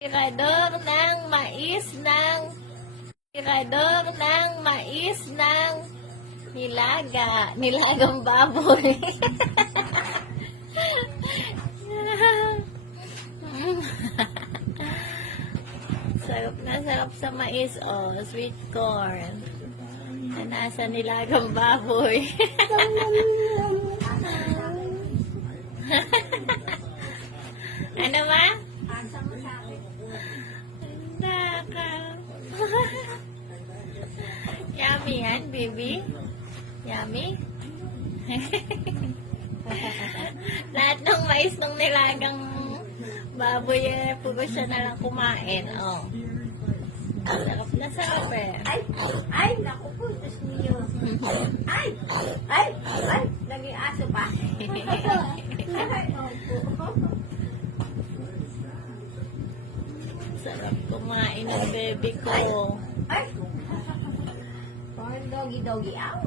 Tirador ng mais ng nilagang baboy. Sarap na sarap sa mais, oh, sweet corn. Na nasa nilagang baboy. Ano ba? Naka. Yummy yan, baby. Yummy. Lahat ng mais ng nilagang baboy, puro siya na lang kumain. Oh. Sarap na sarap eh. Ay, naku po, Diyos niyo. Ay, naging aso pa. Ay, opo. Sarap kumain ng baby ko. Ay, parang doggy-doggy out.